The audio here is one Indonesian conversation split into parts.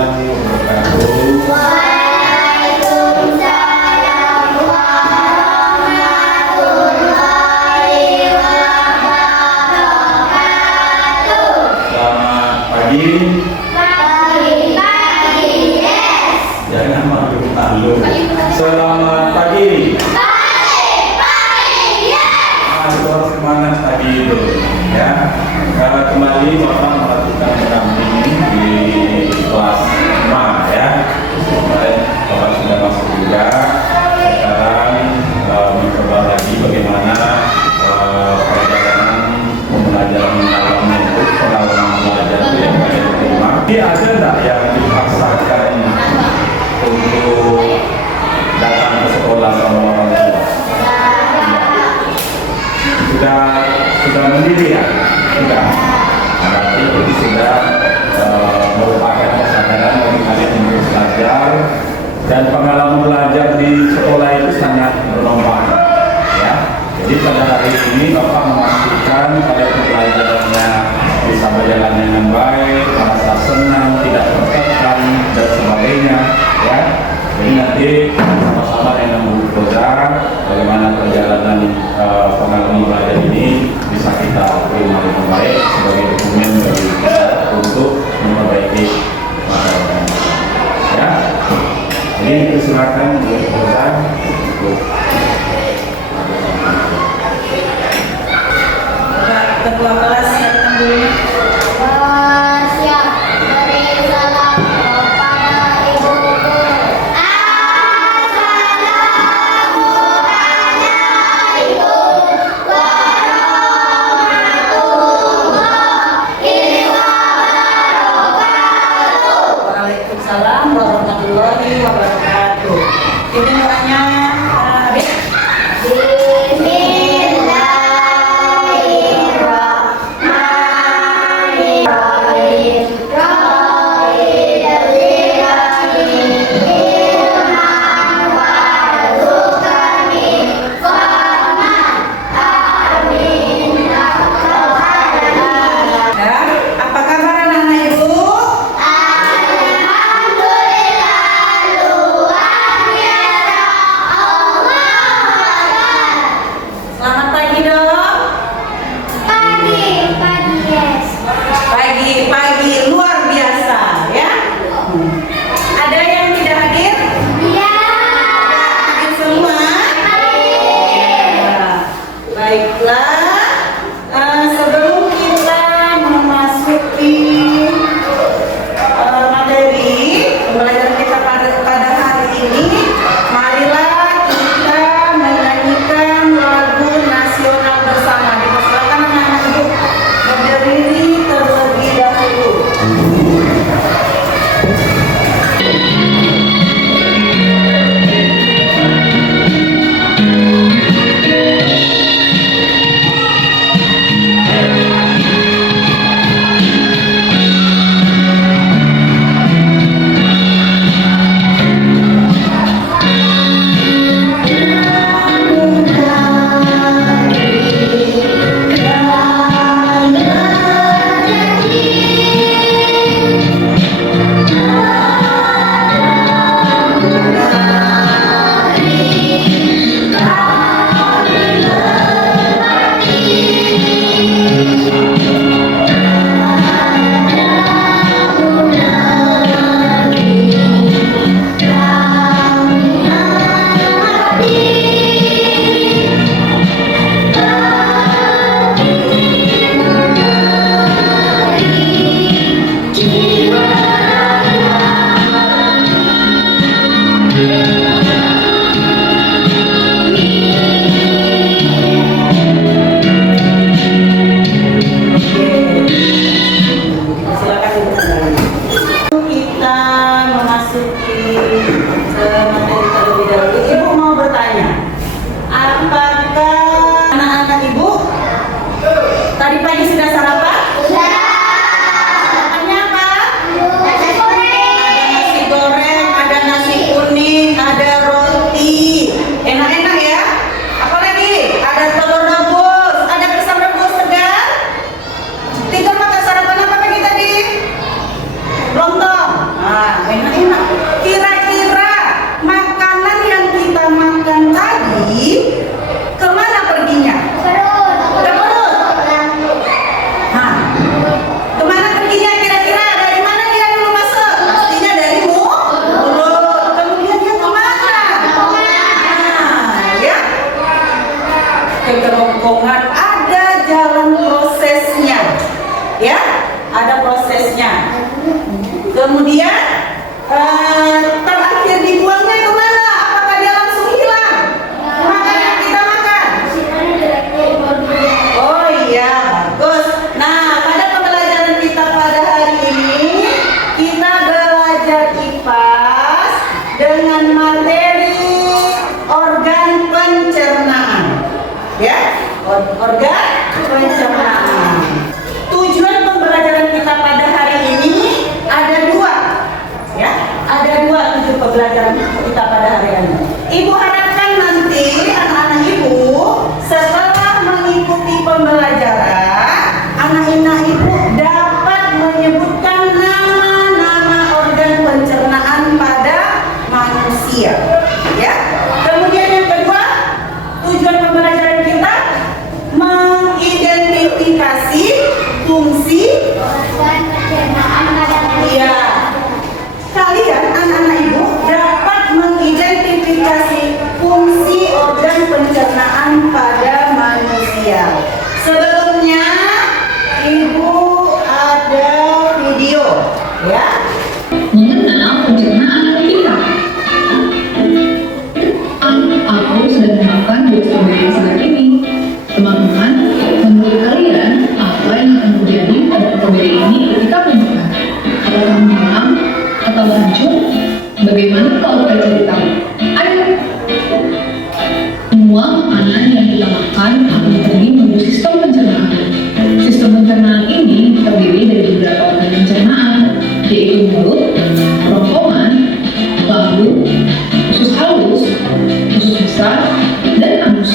warahmatullahi wabarakatuh. Waalaikumsalam warahmatullahi wabarakatuh. Selamat pagi. Pagi, yes. Jangan malu-malu. Selamat pagi. Pagi, yes. Harus semangat pagi itu, ya. Kembali Bapak melakukan pendampingan di kelas 5, ya. Kemarin Bapak sudah masuk juga. Sekarang mencoba lagi bagaimana perjalanan pembelajaran mendalamnya itu, pengalaman belajar itu yang kalian terima. Ini ada nggak yang dipaksakan untuk datang ke sekolah sama orang tua? Sudah mandiri ya? Sudah. Berarti itu sudah merupakan kesadaran bagi kalian untuk belajar, dan pengalaman belajar di sekolah itu sangat bermanfaat, ya. Jadi pada hari ini Bapak memastikan kalian pembelajarannya bisa berjalan dengan baik, merasa senang, tidak tertekan dan sebagainya, ya. Jadi nanti sama-sama dengan Bu Proza bagaimana perjalanan pengalaman belajar ini bisa kita terima dengan baik sebagai dokumen bagi kita untuk memperbaiki masyarakat. Ya, jadi silakan Bu Proza. Ketua kelas siapkan dulu. Siap. Beri salam kepada Ibu Guru. Assalamualaikum warahmatullahi wabarakatuh. Waalaikumsalam warahmatullahi wabarakatuh. Ini doanya Abid. Ya, apa kabar anak-anak Ibu? Selamat pagi dong. Pagi luar biasa ya. Ada yang tidak hadir? Hadir semua? Ya. Baiklah. Sebelum kita memasuki materi pembelajaran kita pada hari ini, marilah kita menyanyikan lagu nasional bersama. Dipersilakan anak-anak Ibu berdiri terlebih dahulu. Kemudian terakhir dibuangnya kemana? Apakah dia langsung hilang? Makanan kita makan. Oh iya, bagus. Nah, pada pembelajaran kita pada hari ini, kita belajar IPAS dengan materi organ pencernaan. Ya, organ pencernaan. Tujuan pembelajaran kita pada hari ini ada dua. Ya, ada dua tujuan pembelajaran kita pada hari ini. Ibu harapkan nanti anak-anak ibu setelah mengikuti pembelajaran, anak-anak ibu dapat menyebutkan nama-nama organ pencernaan pada manusia. Ya. Kemudian yang kedua, tujuan pembelajaran kita mengidentifikasi fungsi. Iya. Kalian anak-anak ibu dapat mengidentifikasi fungsi organ pencernaan pada manusia. Sebelumnya ibu ada video, ya. Mengenal pencernaan kita. Aku sedang memakan buah stroberi saat ini. Teman-teman, menurut kalian apa yang akan terjadi pada stroberi ini ketika dimakan? Apakah mengulang atau hancur? Bagaimana kalau kita cari tahu? Ayo! Semua makanan yang kita makan akan pergi menuju sistem pencernaan. Sistem pencernaan ini terdiri dari beberapa organ pencernaan, yaitu mulut, kerongkongan, lambung, usus halus, usus besar, dan anus.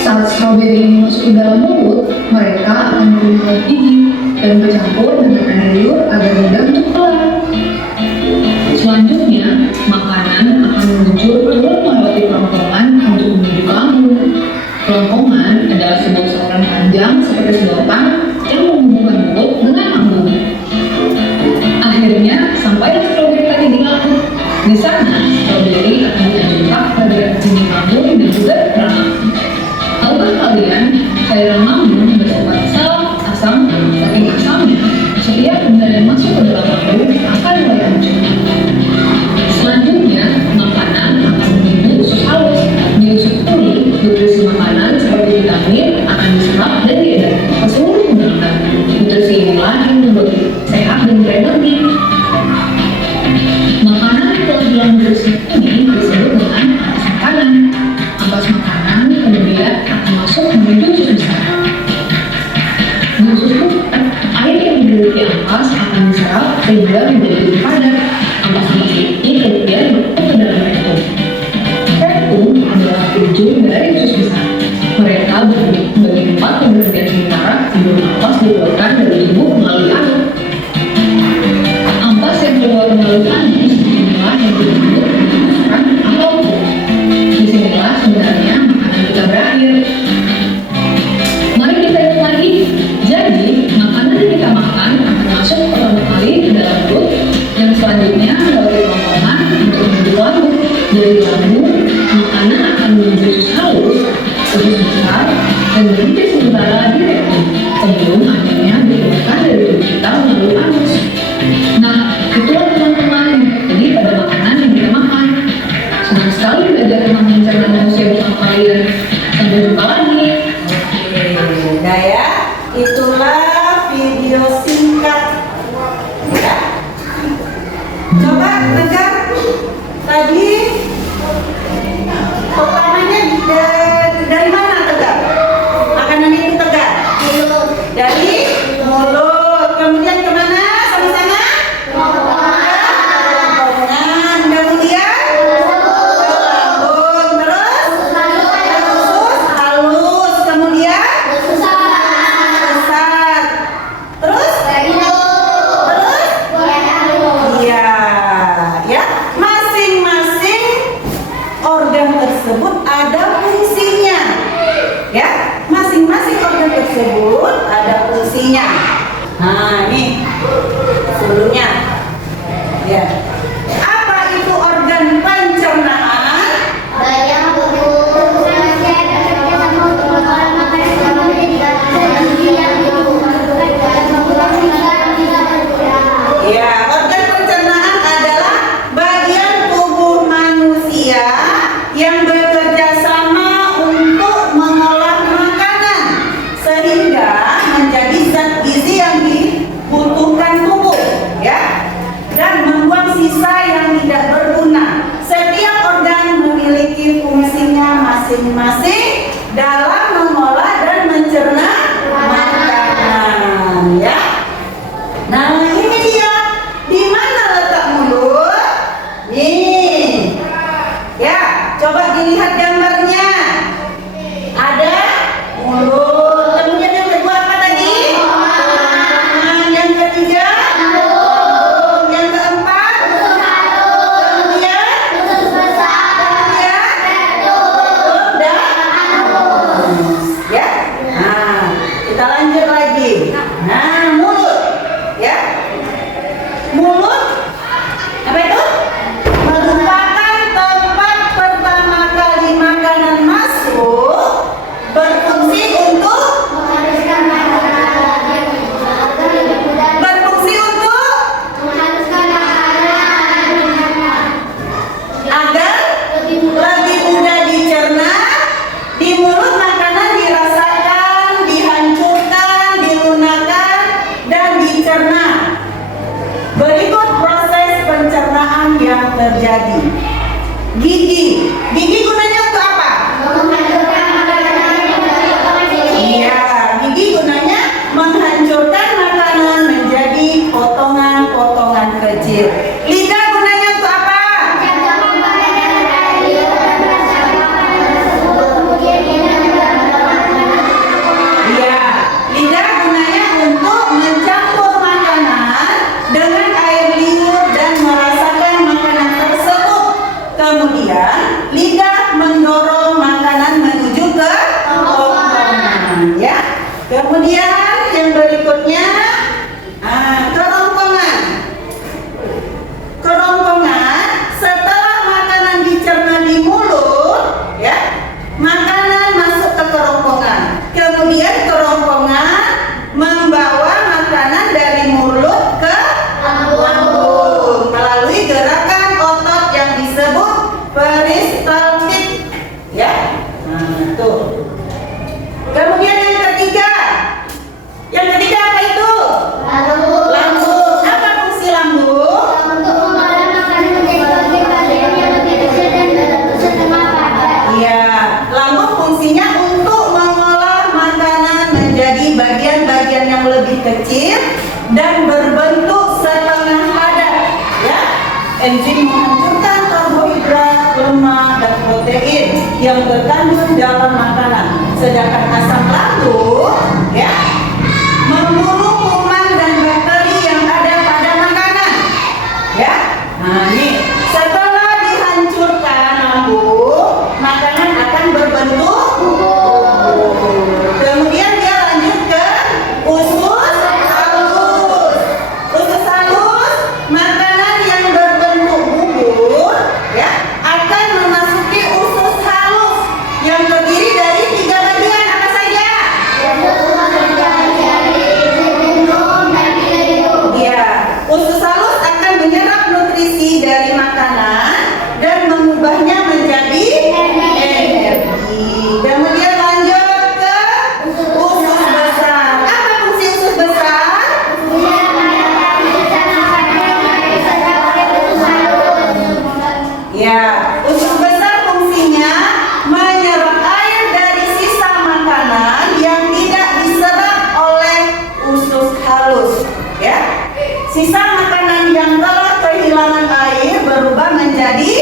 Saat stroberi ini masuk ke dalam mulut, mereka akan menggunakan gigi dan bercampur dengan air liur agar mudah untuk keluar. Selanjutnya, makanan akan meluncur turun melewati kerongkongan untuk menuju ke lambung. Kerongkongan adalah sebuah saluran panjang seperti sedotan yang menghubungkan mulut dengan lambung. Akhirnya, sampailah stroberi tadi di lambung. Di sana, stroberi akan dilanjutkan pada jenis lambung dan juga rahang. Tahukah kalian, cairan lambung bersifat asam, saking asamnya, setiap benda yang masuk ke dalam lambung akan mulai hancur. Selanjutnya, makanan akan menuju usus halus. Di usus tuli, nutrisi makanan seperti vitamin akan diserap dan diedarkan ke seluruh organ. Nutrisi inilah yang membuat sehat dan berenergi. Makanan yang telah diambil dari usus ini disebut dengan ampas makanan. Ampas makanan kemudian akan masuk menuju usus besar. Di usus besar, air yang dimiliki ampas akan diserap sehingga menjadi lebih padat. Ampas-ampas ini kemudian masuk ke dalam rektum. Rektum adalah ujung dari usus besar. Mereka berdiri sebagai tempat pemberhentian sementara sebelum ampas dikeluarkan dari tubuh melalui anus. Ampas yang keluar melalui anus inilah yang disebut dengan atau pupuk. Disinilah sebenarnya makanan kita berakhir. Mari kita lihat lagi. Jadi, makanan yang kita makan akan masuk pertama kali ke dalam perut, yang selanjutnya melalui kerongkongan untuk menuju lambung. Dari lambung, makanan akan menuju usus halus, usus besar, dan berhenti sementara di rektum sebelum akhirnya dikeluarkan dari tubuh kita melalui anus. Nah, itulah teman-teman yang terjadi pada makanan yang kita makan. Senang sekali belajar tentang pencernaan manusia bersama kalian. Sampai jumpa lagi. Oke, nah ya, itulah video singkat. Ya. Coba dengar tadi pertamanya dari mana Tegar? Makanan itu Tegar? Dari mulut. Kemudian kemana? Sama-sama? Kerongkongan. Kemudian lambung. Terus usus halus. Kemudian besar. Terus? Iya, ya. Masing-masing organ tersebut ada fungsinya. Ya, masing-masing organ tersebut ada fungsinya. Nah, ini sebelumnya. Ya. Apa itu organ pencernaan? Ya, masing-masing dalam mengolah dan mencerna makanan, ya. Nah, ini dia. Di mana letak mulut? Nih. Ya, coba dilihat gambarnya. Ada mulut. Kemudian yang kedua apa tadi? Yang ketiga? Yang keempat? Kemudian? Ya. Nah, kita lanjut lagi. Nah, mulut. Ya. Mulut apa itu? Merupakan tempat pertama kali makanan masuk, berfungsi untuk agar lebih mudah dicerna. Di mulut makanan dirasakan, dihancurkan, dilunakan, dan dicerna. Berikut proses pencernaan yang terjadi. Gigi. Gigi gunanya untuk apa? Iya, gigi gunanya menghancurkan makanan menjadi potongan-potongan kecil. Lidah gunanya untuk apa? Iya, lidah gunanya untuk mencampur makanan dengan air liur dan merasakan makanan tersebut. Kemudian lidah mendorong makanan menuju ke kerongkongan, ya. Kemudian yang berikutnya, kerongkongan. Kerongkongan setelah makanan dicerna di mulut, ya, makanan masuk ke kerongkongan. Kemudian kerongkongan membawa makanan dari mulut ke lambung melalui gerakan otot yang disebut peristaltik, ya. Nah, tuh. Kemudian yang ketiga apa itu? Lambung. Apa fungsi lambung? Iya, lambung fungsinya untuk mengolah makanan menjadi bagian-bagian yang lebih kecil dan berbentuk setengah padat, ya. Enzim menghancurkan karbohidrat, lemak, dan protein yang terkandung dalam makanan. Sedangkan asam lambung, ya, membunuh kuman dan bakteri yang ada pada makanan, ya. Nah, ini setelah dihancurkan lambung, makanan akan berbentuk bubur. Kemudian dia lanjut ke usus halus. Usus halus, makanan yang berbentuk bubur, ya, akan memasuki usus halus yang terdiri dari 3 bagian. Apa saja? Ya, usus halus akan menyerap nutrisi dari makanan dan mengubahnya menjadi energi. Kemudian lanjut ke usus besar. Apa fungsi usus besar? Ya, usus besar fungsinya menyerap air dari sisa makanan yang tidak diserap oleh usus halus, ya. Sisa makanan yang telah kehilangan air berubah menjadi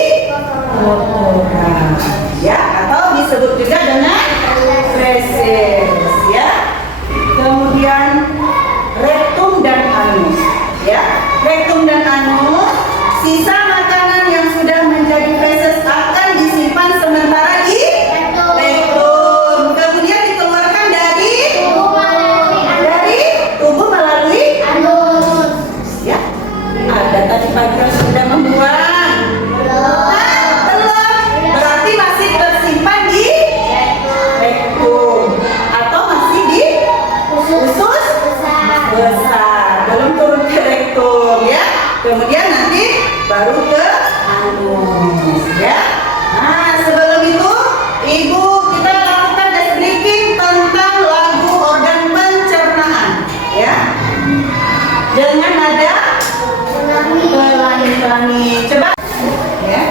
kotoran, ya, atau disebut juga dengan feses, ya. Kemudian rektum dan anus, ya. Rektum dan anus, sisa makanan yang sudah menjadi feses akan disimpan sementara di rektum. Kemudian dikeluarkan dari tubuh melalui ya. Ada tadi pagi yang sudah membuang. Belum. Berarti masih tersimpan di rektum atau masih di usus besar. Belum turun ke rektum, ya. Kemudian nanti baru ke anus, ya. Nah, sebelum itu Ibu kita lakukan deskripsi tentang lagu organ pencernaan, ya. Dengan nada pelangi-pelangi. Coba, ya.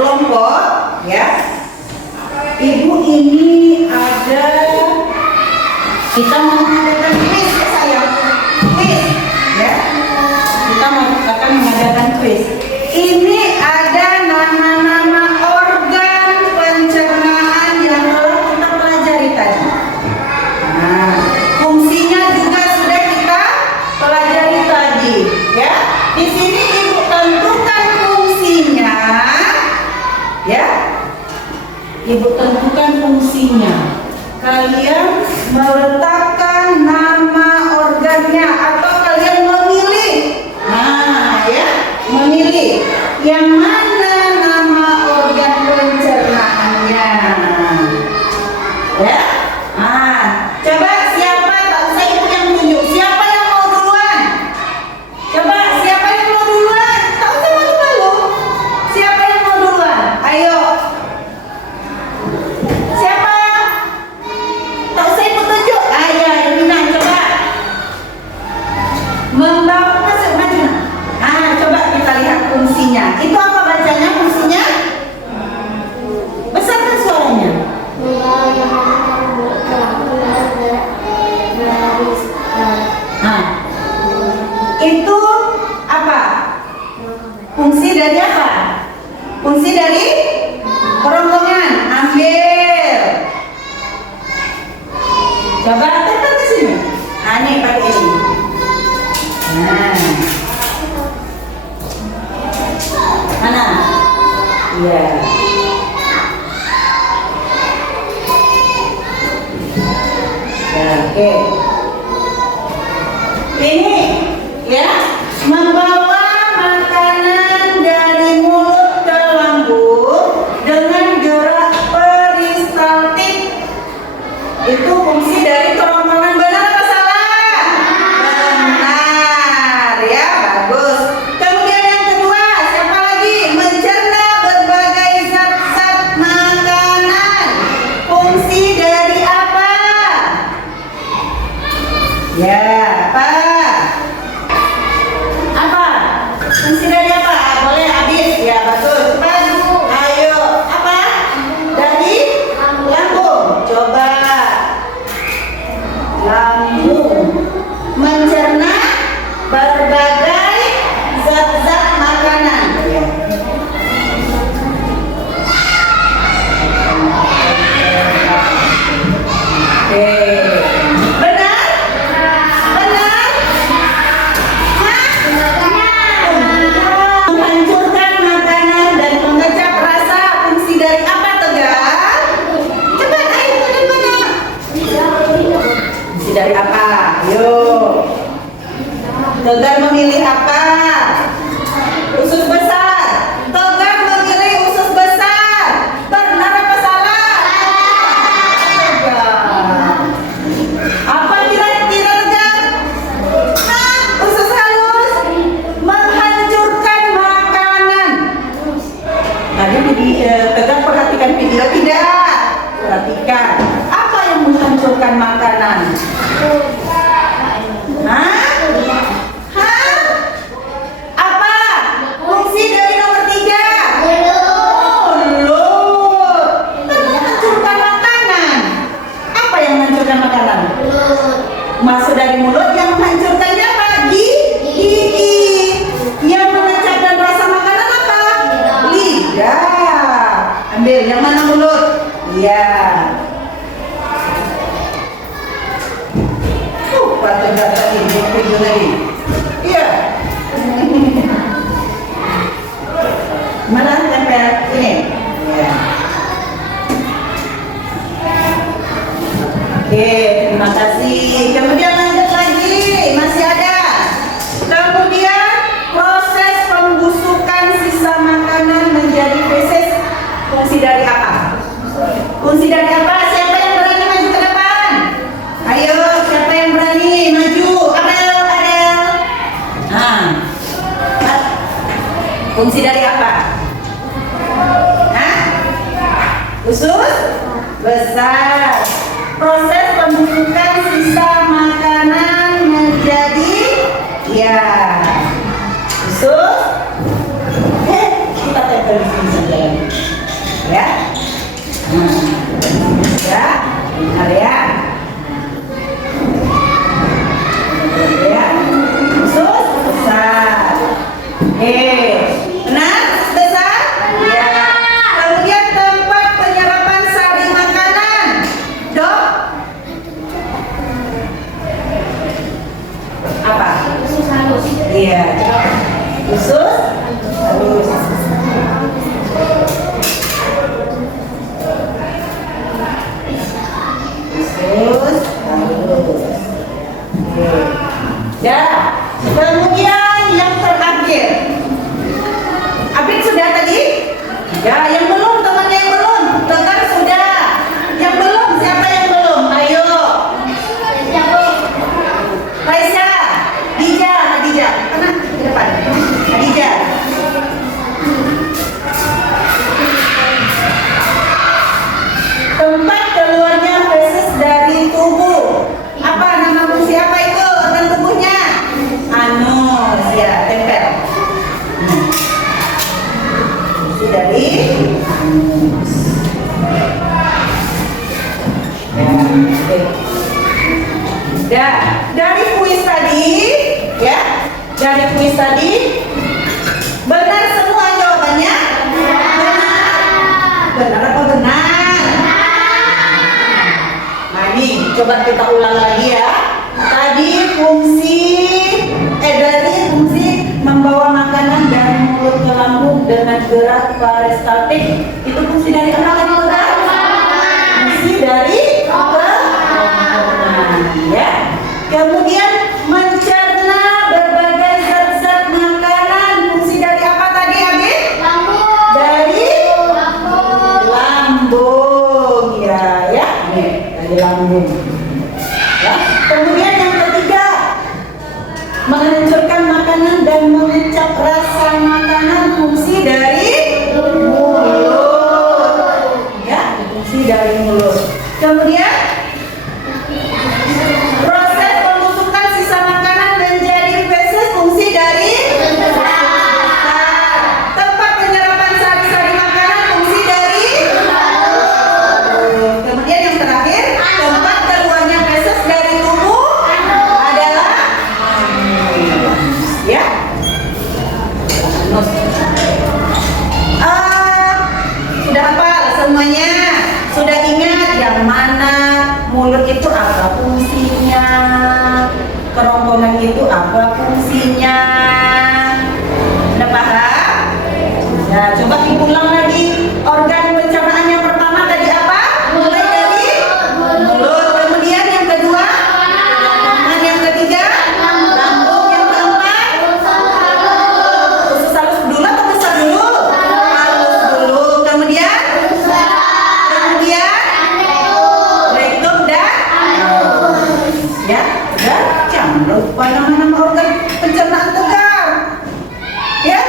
berkelompok, ya. Ibu ini ada, kita mau mengadakan kuis ya sayang, kuis, ya. Kita akan mengadakan kuis. Ini ada nama-nama organ pencernaan yang telah kita pelajari tadi. Nah, fungsinya juga sudah kita pelajari tadi, ya. Di sini ibu tentukan fungsinya, ya. Ibu tentukan fungsinya. Kalian meletakkan nama organnya atau kalian memilih. Nah, ya, memilih yang mana nama organ pencernaannya. Ya. Nah, coba siapa, tak usah ibu yang tunjuk. Siapa yang mau duluan? Coba siapa yang mau duluan? Tak usah malu-malu. Siapa yang mau duluan? Ayo. Siapa? Tak usah ibu tunjuk. Ayo, Irina, coba. Membawa masuk maju. Ah, coba kita lihat fungsinya. Itu apa bacanya fungsinya? Besarkan suaranya. Nah, itu apa? Fungsi dari apa? Fungsi dari kerongkongan. Ambil. Coba tekan ke sini. Nah, ini pakai ini. Nah. Mana? Iya. Ya, oke. Ini ya, membawa makanan dari mulut ke lambung dengan gerak peristaltik. Itu fungsi dari kerongkongan. Benar apa salah? Benar, ya, bagus. Kemudian yang kedua, siapa lagi? Mencerna berbagai zat-zat makanan. Fungsi dari apa? Ya, apa? Apa? Fungsi dari apa? Boleh habis, ya, bagus. Cepat. Ayo, apa? Dari lambung. Coba. Lambung mencerna berbagai zat-zat makanan. Ya. Oke. Benar? Benar? Hah? Menghancurkan makanan dan mengecap rasa. Fungsi dari apa, Tegar? Cepat, ayo, dari mana? Fungsi dari apa? Yuk. Tegar memilih apa? Usus besar. Tegar memilih usus besar. Benar apa salah? Tegar. Apa kira-kira, Tegar? Hah? Usus halus menghancurkan makanan. Tadi Tegar perhatikan video tidak? Perhatikan. Apa yang menghancurkan makanan? Hah? Hah? Apa? Fungsi dari nomor 3? Mulut. Menghancurkan makanan. Apa yang menghancurkan makanan? Masuk dari mulut, yang menghancurkannya apa? Gigi. Yang mengecap dan rasa makanan apa? Lidah. Ambil, yang mana mulut? Iya. Pada data ini video lagi. Iya. Mana tempel ini? Iya. Oke, terima kasih. Kemudian lanjut lagi, masih ada. Kemudian proses pembusukan sisa makanan menjadi feses. Fungsi dari apa? Fungsi dari apa? Siapa yang berani maju ke depan? Ayo, siapa yang berani maju? Adel. Nah, fungsi dari apa? Hah? Usus besar. Proses pembusukan sisa makanan menjadi ya usus. Kita tempel di sini saja. anus. Ya, oke. Dari kuis tadi, ya, dari kuis tadi, benar semua jawabannya? Benar apa benar? Nah ini coba kita ulang lagi ya. Tadi dari fungsi membawa makanan dari mulut ke lambung dengan gerak peristaltik, itu fungsi dari apa tadi benar? Fungsi dari kerongkongan, ya. Kemudian mencerna berbagai zat-zat makanan, fungsi dari apa tadi Abi? Dari lambung, ya, nih, dari lambung. Ya. Kemudian yang ketiga, menghancurkan makanan dan mengecap rasa makanan, fungsi dari mulut. Ya, fungsi dari mulut. Kemudian proses pembusukan sisa makanan menjadi feses, fungsi dari tempat penyerapan sari-sari makanan, fungsi dari kemudian yang terakhir, tempat keluarnya feses dari tubuh adalah ya. Sudah hafal semuanya? Sudah ingat yang mana mulut itu apa fungsinya? Kerongkongan itu apa fungsinya? Sudah paham? Ya, coba diulang lagi. Organ pencernaan yang pertama tadi apa? Mulai dari mulut. Kemudian yang kedua, kerongkongan. Yang ketiga, lambung. Yang keempat, usus halus dulu atau besar dulu? Halus dulu. Kemudian rektum dan ya, jangan lupa nama-nama organ pencernaan tegar. Ya,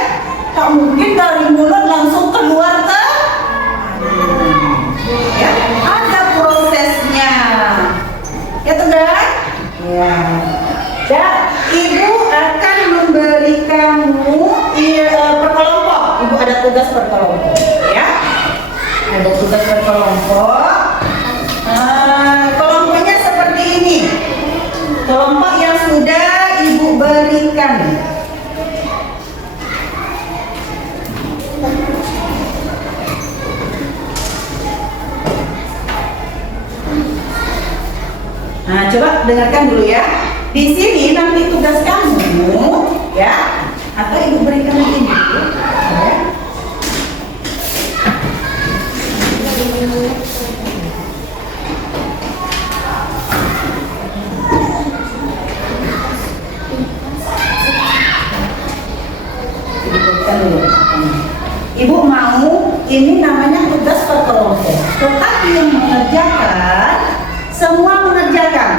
tak mungkin dari mulut langsung keluar ke ya, ada prosesnya. Ya tegar? Ya. Dan ibu akan memberi kamu per kelompok. Ibu ada tugas per kelompok, ya. Ada tugas per kelompok. Kelompoknya seperti ini. Kelompok yang sudah ibu berikan. Nah, coba dengarkan dulu ya. Di sini nanti tugas kamu, ya, atau ibu berikan ini, ya. Ibu mau ini namanya tugas per kelompok. Tetapi yang mengerjakan semua mengerjakan.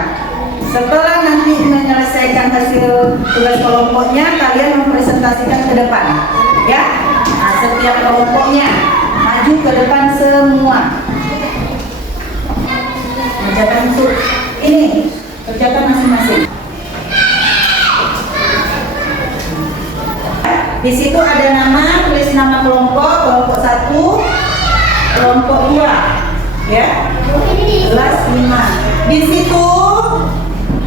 Setelah nanti menyelesaikan hasil tugas kelompoknya, kalian mempresentasikan ke depan, ya. Nah, setiap kelompoknya maju ke depan semua. Kerjakan itu ini, kerjakan masing-masing. Di situ ada nama, tulis nama kelompok, kelompok 1, kelompok 2, ya. Kelas 5. Di situ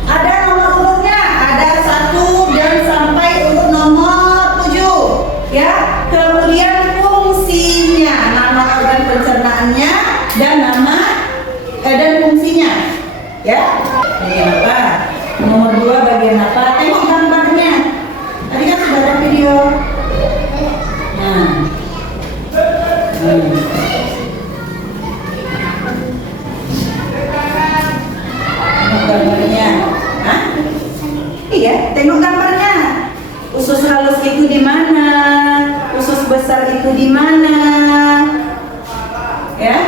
ada nomor urutnya, ada 1 dan sampai urut nomor 7, ya. Kemudian fungsinya, nama organ pencernaannya dan nama dan fungsinya, ya. Bagian apa? Nomor 2 bagian apa? Tengok gambarnya. Tadi kan sudah ada video. Nah. Gambarnya, hah? Iya, tengok gambarnya. Usus halus itu di mana? Usus besar itu di mana? Ya?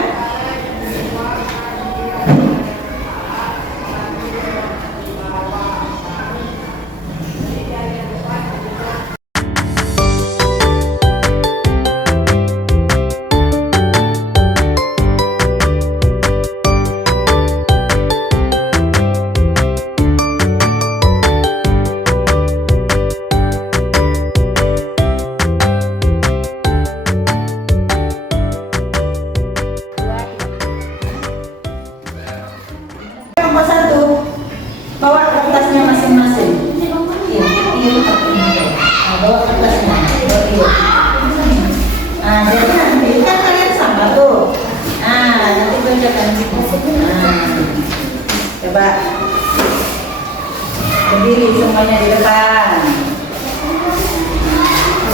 semuanya di depan.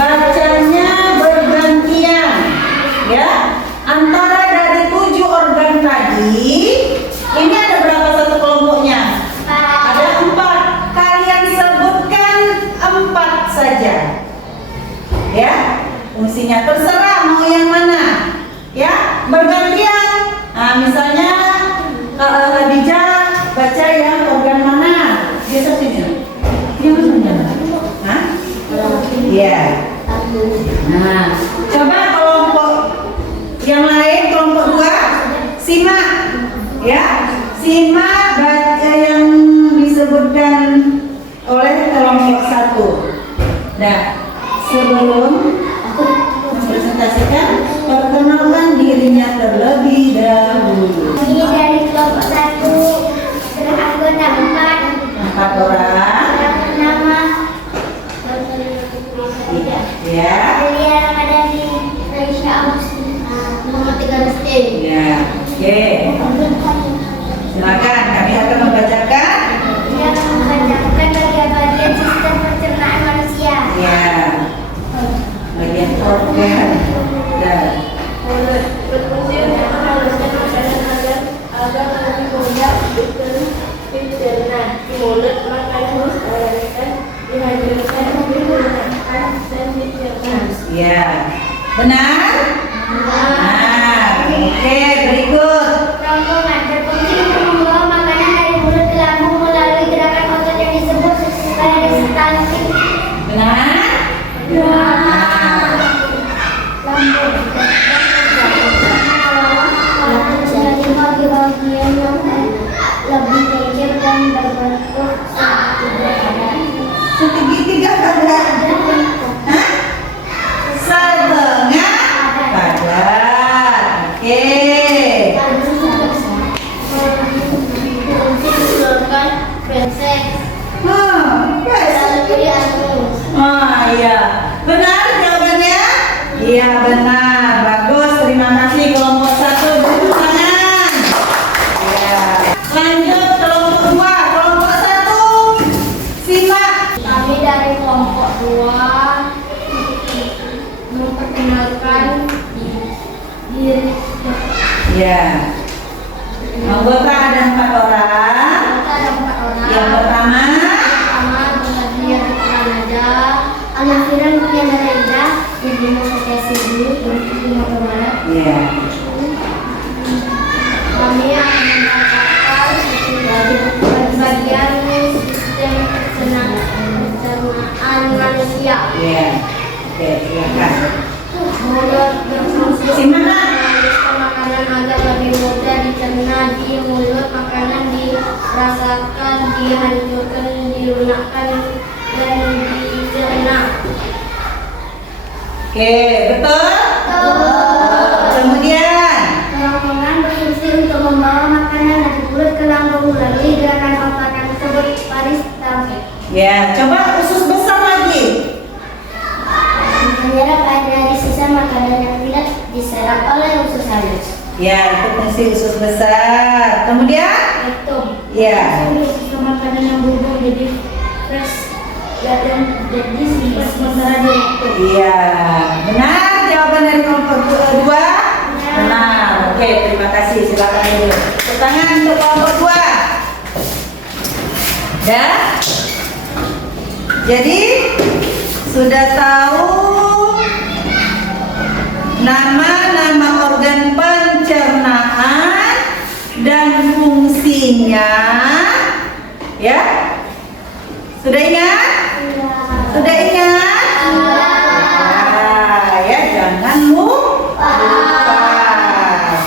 Bacanya bergantian, ya. Antara dari 7 organ tadi, ini ada berapa satu kelompoknya? Ada 4. Kalian sebutkan 4 saja. Ya, fungsinya terserah mau yang mana. Ya, bergantian. Nah, misalnya Khadijah baca yang organ mana? Dia sini. Dia mana? Hah? Iya. Nah, coba kelompok yang lain, kelompok 2, simak. Ya, simak baca yang disebutkan oleh kelompok 1. Nah, sebelum aku mempresentasikan, perkenalkan dirinya terlebih dahulu. Ini dari kelompok 1, anggota 4 orang. nama Ya. Adelia Ramadhani, Raisya nomor 13 Ya. Oke. Silakan, kami akan membacakan. Dia akan membacakan bagian-bagian sistem pencernaan manusia. Ya. Bagian organ. Dan Berfungsi untuk menghaluskan makanan agar lebih mudah dicerna. Di mulut makanan dihasilkan, digunakan dan dicerna. ya. Benar? Benar. Oke, berikut. Ronggongan berfungsi untuk membawa makanan dari mulut ke lambung melalui gerakan otot yang disebut peristaltik. Benar? Jadi bagi-bagian yang lebih kecil dan berbentuk Segitiga ada. Hah? Setengah padat. Oke. Iya. Benar jawabannya? Iya, benar. Bagus. Terima kasih kelompok 1. Beri tangan. Ya. Lanjut kelompok 2. Kelompok 1. Simak. Kami dari kelompok 2 memperkenalkan diri. Ya. Anggota ada 4 orang. Ada 4 orang. Yang pertama, Berhadiah Kanada, Alfiran Punyana Raida, Ibu Sukesi dulu, Ibu Barat. ya. Kami akan membacakan bagian sistem pencernaan manusia. Ya. Oke, silakan. Mulut berfungsi Simak. menghaluskan makanan agar lebih mudah dicerna. Di mulut makanan dirasakan, dihancurkan, dilunakkan, dan dicerna. Oke, betul? Kemudian, Ronggongan berfungsi untuk membawa makanan dari mulut ke lambung melalui gerakan otot yang disebut peristaltik. ya, coba usus besar lagi. Menyerap air dari sisa makanan yang tidak diserap oleh usus halus. Ya, itu fungsi usus besar. Kemudian, Rektum. ya. Sisa makanan yang berhubung jadi fresh dan jadi simpan sementara di rektum. Iya, benar jawaban dari kelompok 2. Benar. Oke, terima kasih. Silakan dulu. Tepuk tangan untuk kelompok 2. Ya. Jadi sudah tahu nama-nama organ pencernaan dan fungsinya. Ya. Sudah ingat? Sudah ingat? Nah, ya jangan lupa.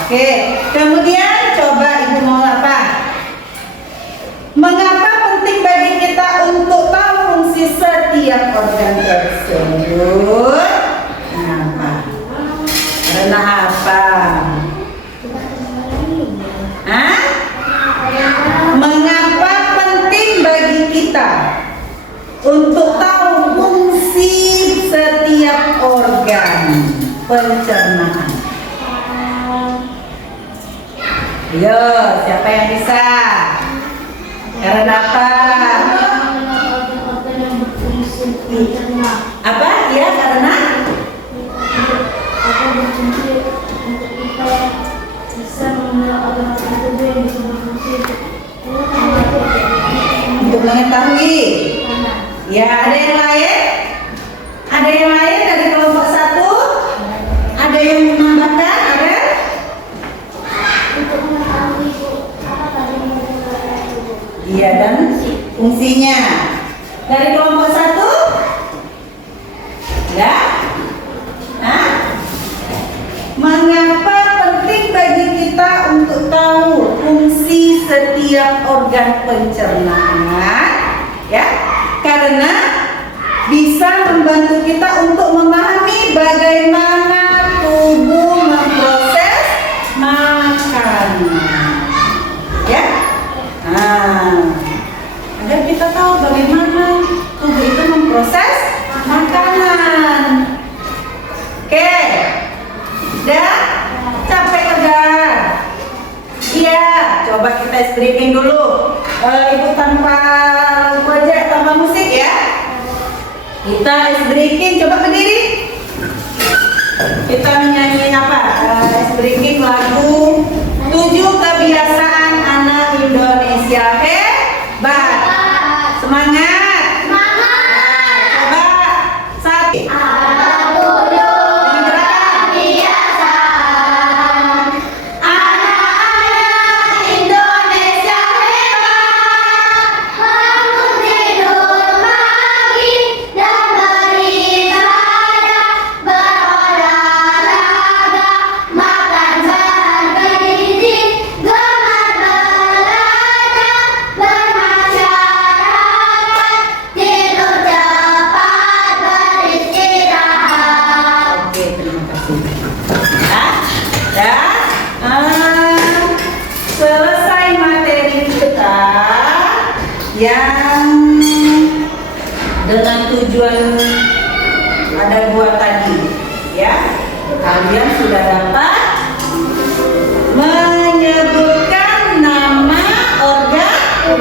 Oke, kemudian coba Ibu mau apa? Mengapa penting bagi kita untuk tahu fungsi setiap organ tersebut? Kenapa? Karena apa? Hah? Mengapa penting bagi kita untuk tahu fungsi setiap organ pencernaan? Ayo, siapa yang bisa? Karena apa? Apa? Ya, karena Apa berfungsi untuk kita bisa mengenal organ tubuh yang bisa berfungsi untuk mengetahui. Ya, ada yang lain? Ada yang lain dari kelompok 1? Ada yang menambahkan? Ada? untuk mengetahui apa tadi yang organ tubuh. Iya, dan fungsinya. Dari kelompok 1? Ya? Hah? Mengapa penting bagi kita untuk tahu fungsi setiap organ pencernaan? Ya, karena bisa membantu kita untuk memahami bagaimana tubuh memproses makanan. Ya, agar kita tahu bagaimana tubuh itu memproses makanan. Oke, udah capek kerja? Iya, coba kita ice breaking dulu. Ibu tanpa wajah, tanpa musik ya. Kita ice breaking, coba berdiri. Kita menyanyi apa? Ice breaking lagu 7 kebiasaan anak Indonesia hebat. Semangat. Coba satu. Selesai materi kita yang dengan tujuan ada 2 tadi, ya. Kalian sudah dapat menyebutkan nama organ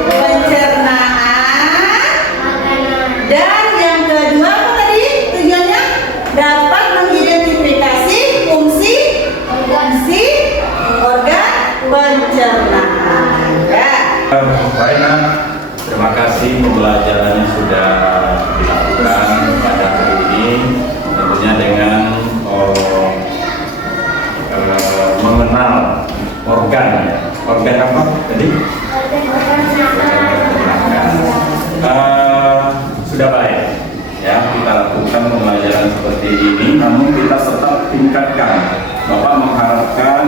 pencernaan, dan yang kedua apa tadi tujuannya? Dapat mengidentifikasi fungsi organ pencernaan. Ya. Baik, terima kasih pembelajarannya sudah dilakukan pada hari ini, tentunya dengan mengenal organ. Organ apa tadi? Sudah baik ya, kita lakukan pembelajaran seperti ini, namun kita tetap tingkatkan. Bapak mengharapkan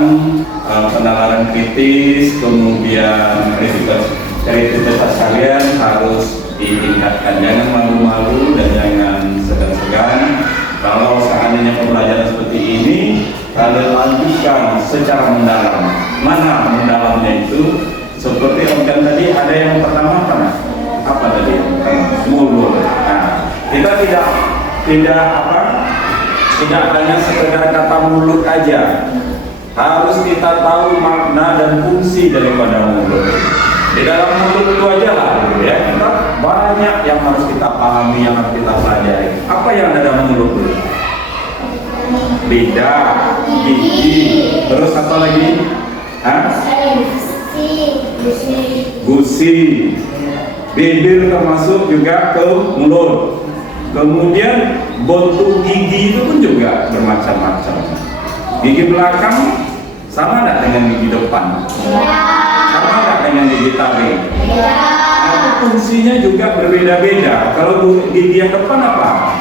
penalaran kritis, kemudian kredibilitas kalian harus ditingkatkan. Jangan malu-malu dan jangan segan-segan. Kalau seandainya pembelajaran seperti ini kalian lanjutkan secara mendalam. Mana mendalamnya itu? Seperti organ tadi, ada yang pertama apa tadi? Mulut. Nah, kita tidak hanya sekedar kata mulut aja, harus kita tahu makna dan fungsi daripada mulut. Di dalam mulut itu aja lah, ya, kita banyak yang harus kita pahami, yang harus kita pelajari. Apa yang ada dalam mulut itu? Lidah, gigi, terus apa lagi? Gusi, bibir termasuk juga ke mulut. Kemudian bentuk gigi itu pun juga bermacam-macam. Gigi belakang sama tidak dengan gigi depan? Sama tidak dengan gigi taring? Nah, fungsinya juga berbeda-beda. Kalau gigi yang depan apa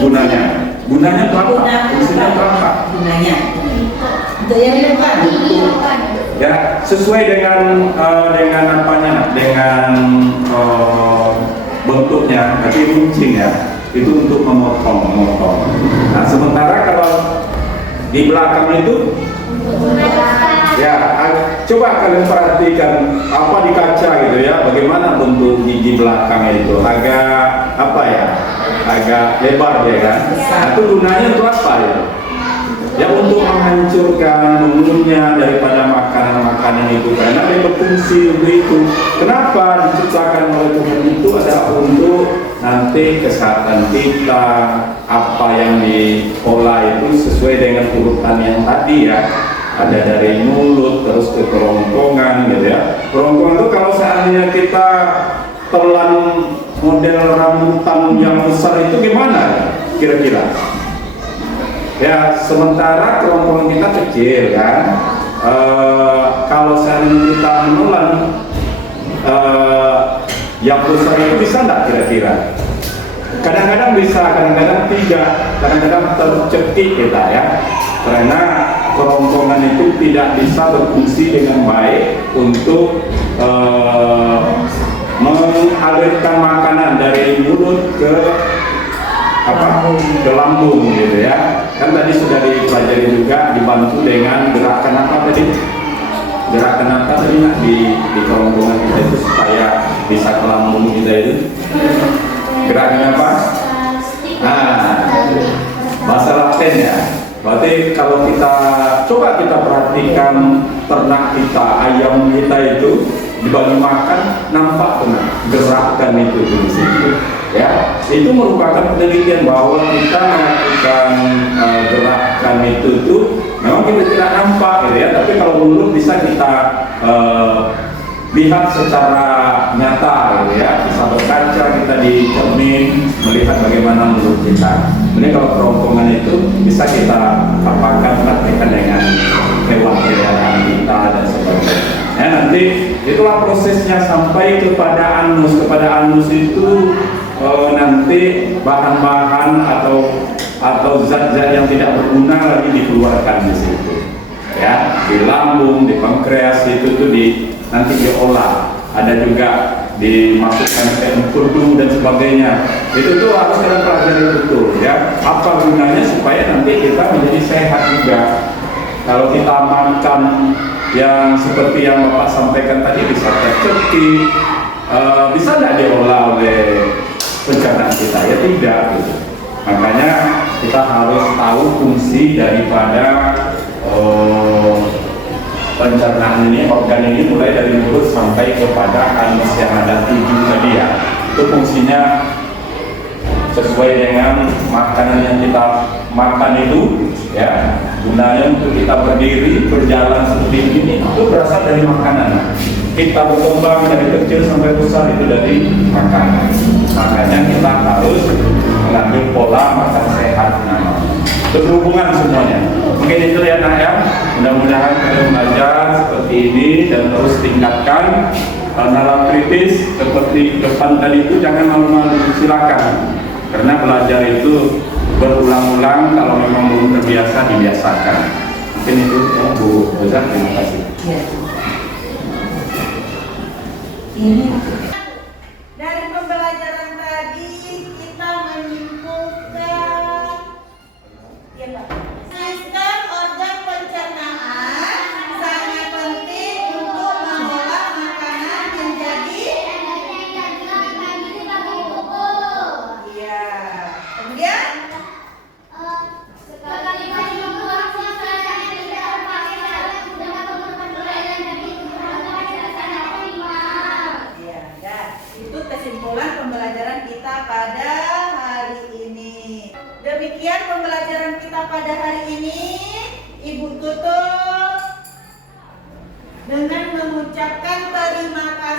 gunanya? Gunanya itu apa? Fungsinya apa? Gunanya untuk yang depan. Ya, sesuai dengan apanya? Dengan bentuknya, tapi runcing ya, itu untuk memotong. Nah, sementara kalau di belakang itu, ya, coba kalian perhatikan apa di kaca gitu ya, bagaimana bentuk gigi belakangnya itu, agak apa ya, agak lebar ya kan. Nah, itu gunanya untuk apa ya? Ya, untuk menghancurkan, mengunyah daripada makanan-makanan itu, karena dia berfungsi untuk itu. Kenapa diciptakan oleh Tuhan itu adalah untuk nanti kesehatan kita, apa yang diolah itu sesuai dengan urutan yang tadi ya. Ada dari mulut terus ke kerongkongan gitu ya. Kerongkongan itu kalau seandainya kita telan model rambutan yang besar itu gimana kira-kira? Ya sementara kerongkongan kita kecil kan. Kalau seandainya kita menelan yang besar itu bisa nggak kira-kira? Kadang-kadang bisa, kadang-kadang tidak, kadang-kadang tercekik kita ya. Karena kerongkongan itu tidak bisa berfungsi dengan baik untuk mengalirkan makanan dari mulut ke ke lambung gitu ya. Kan tadi sudah dipelajari juga, dibantu dengan gerakan apa tadi? Gerakan apa tadi di kerongkongan kita itu supaya bisa ke lambung kita itu? Gerakan apa? Bahasa Latin ya. Berarti kalau kita coba kita perhatikan ternak kita, ayam kita itu dibagi makan, nampak benar gerakan itu di situ. Ya, itu merupakan penelitian bahwa kita melakukan gerakan itu tuh memang kita tidak nampak gitu ya, tapi kalau mulut bisa kita lihat secara nyata gitu ya, bisa berkaca kita di cermin melihat bagaimana mulut kita. Ini kalau kerongkongan itu bisa kita apakan praktekkan dengan hewan peliharaan kita dan sebagainya. Ya, nanti itulah prosesnya sampai kepada anus. Kepada anus itu nanti bahan-bahan atau zat-zat yang tidak berguna lagi dikeluarkan di situ. Ya, di lambung, di pankreas itu tuh nanti diolah. Ada juga dimasukkan ke empedu dan sebagainya. Itu tuh harus kita pelajari betul ya. Apa gunanya supaya nanti kita menjadi sehat juga. Kalau kita makan yang seperti yang Bapak sampaikan tadi bisa tercekik, bisa tidak diolah oleh pencernaan kita? Ya tidak gitu. Makanya kita harus tahu fungsi daripada pencernaan ini, organ ini mulai dari mulut sampai kepada anus yang ada 7 tadi ya. Itu fungsinya sesuai dengan makanan yang kita makan itu ya. Gunanya untuk kita berdiri, berjalan seperti ini itu berasal dari makanan. Kita berkembang dari kecil sampai besar itu dari makanan. Makanya kita harus mengambil pola makan sehat. Berhubungan semuanya. Mungkin itu ya nak ya. Mudah-mudahan kalian belajar seperti ini dan terus tingkatkan nalar kritis seperti depan tadi itu, jangan malu-malu, silakan. Karena belajar itu berulang-ulang, kalau memang belum terbiasa dibiasakan. Mungkin itu ya, Bu Rosa, terima kasih. Ya. Ini dari pembelajaran tadi kita menyimpulkan ya Pak, sistem organ pencernaan sangat penting untuk mengolah makanan menjadi iya. Kemudian itu kesimpulan pembelajaran kita pada hari ini. Demikian pembelajaran kita pada hari ini. Ibu tutup dengan mengucapkan terima kasih.